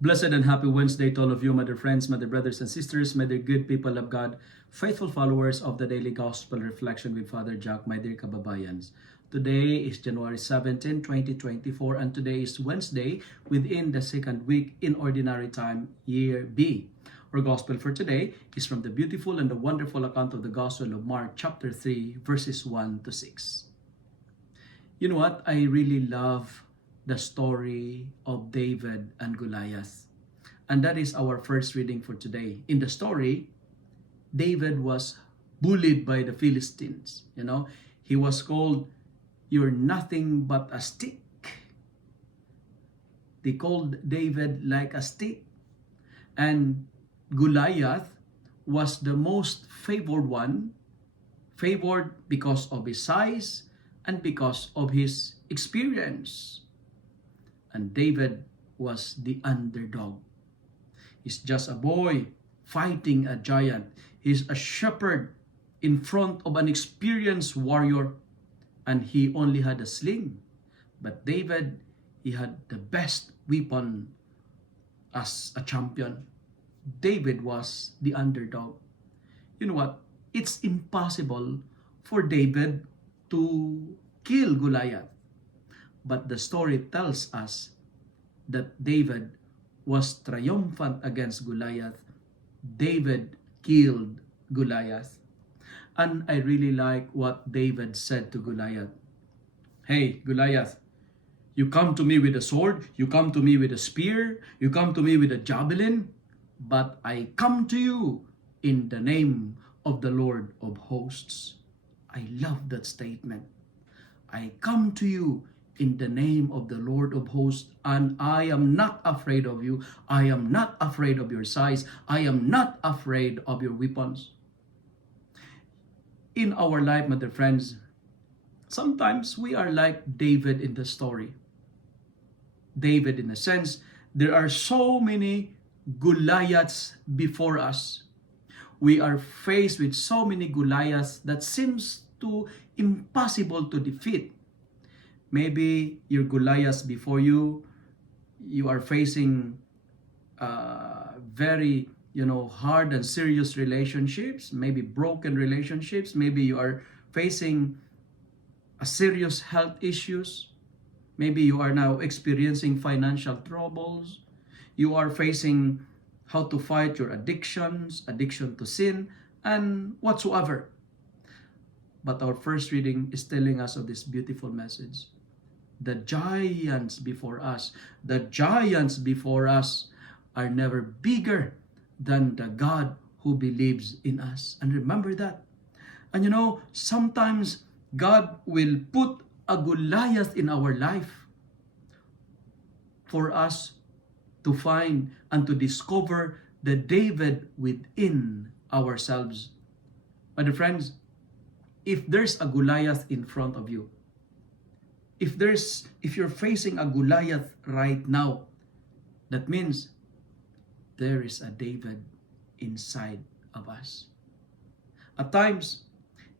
Blessed and happy Wednesday to all of you, my dear friends, my dear brothers and sisters, my dear good people of God, faithful followers of the Daily Gospel Reflection with Father Jack, my dear kababayans. Today is January 17, 2024, and today is Wednesday within the second week in Ordinary Time, Year B. Our Gospel for today is from the beautiful and the wonderful account of the Gospel of Mark, chapter 3, verses 1 to 6. You know what? I really love the story of David and Goliath. And that is our first reading for today. In the story, David was bullied by the Philistines. He was called, "You're nothing but a stick." They called David like a stick. And Goliath was the most favored one, favored because of his size and because of his experience. And David was the underdog. He's just a boy fighting a giant. He's a shepherd in front of an experienced warrior, and he only had a sling. But David, he had the best weapon as a champion. David was the underdog. You know what? It's impossible for David to kill Goliath. But the story tells us that David was triumphant against Goliath. David killed Goliath. And I really like what David said to Goliath. "Hey, Goliath, you come to me with a sword, you come to me with a spear, you come to me with a javelin, but I come to you in the name of the Lord of hosts." I love that statement. I come to you in the name of the Lord of hosts, and I am not afraid of you. I am not afraid of your size. I am not afraid of your weapons. In our life, my dear friends, sometimes we are like David in the story. David, in a sense, there are so many Goliaths before us. We are faced with so many Goliaths that seems too impossible to defeat. Maybe your Goliaths before you are facing very hard and serious relationships, maybe broken relationships. Maybe you are facing a serious health issues. Maybe you are now experiencing financial troubles. You are facing how to fight your addictions, addiction to sin, and whatsoever. But our first reading is telling us of this beautiful message. The giants before us are never bigger than the God who believes in us. And remember that. And sometimes God will put a Goliath in our life for us to find and to discover the David within ourselves. My dear friends, if there's a Goliath in front of you, if you're facing a Goliath right now, that means there is a David inside of us. At times,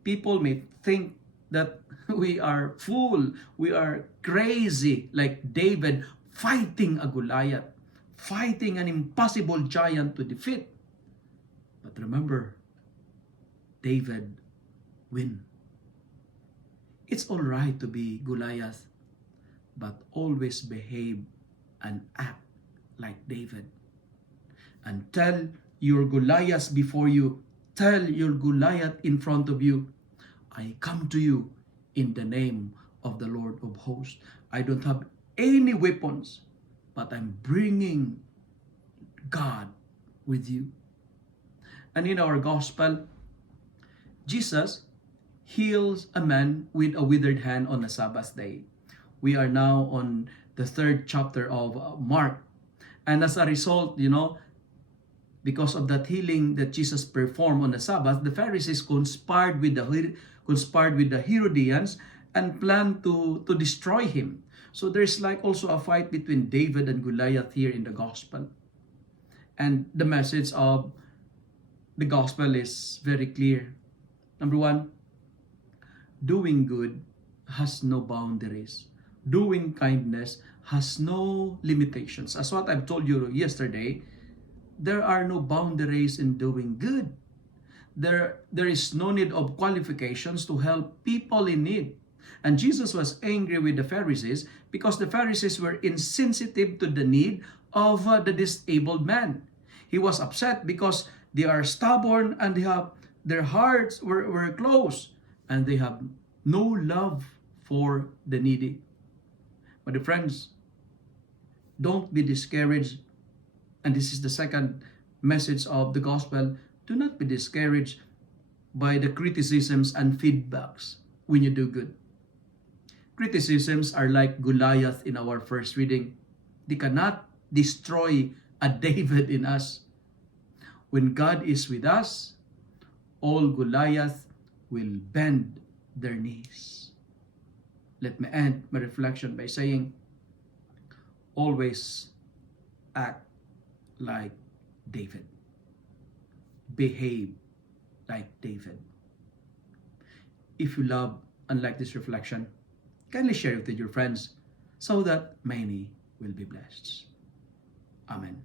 people may think that we are fool, we are crazy, like David fighting a Goliath, fighting an impossible giant to defeat. But remember, David win. It's all right to be Goliath, but always behave and act like David. And tell your Goliath before you, tell your Goliath in front of you, I come to you in the name of the Lord of hosts. I don't have any weapons, but I'm bringing God with you. And in our gospel, Jesus heals a man with a withered hand on a Sabbath day. We are now on the 3rd chapter of Mark. And as a result, because of that healing that Jesus performed on the Sabbath, the Pharisees conspired with the Herodians and planned to destroy him. So there's like also a fight between David and Goliath here in the gospel. And the message of the gospel is very clear. Number one, doing good has no boundaries. Doing kindness has no limitations. As what I've told you yesterday, there are no boundaries in doing good. There is no need of qualifications to help people in need. And Jesus was angry with the Pharisees because the Pharisees were insensitive to the need of the disabled man. He was upset because they are stubborn and their hearts were closed and they have no love for the needy. But the friends, don't be discouraged. And this is the second message of the gospel. Do not be discouraged by the criticisms and feedbacks when you do good. Criticisms are like Goliath in our first reading. They cannot destroy a David in us. When God is with us, all Goliath will bend their knees. Let me end my reflection by saying, always act like David. Behave like David. If you love and like this reflection, kindly share it with your friends so that many will be blessed. Amen.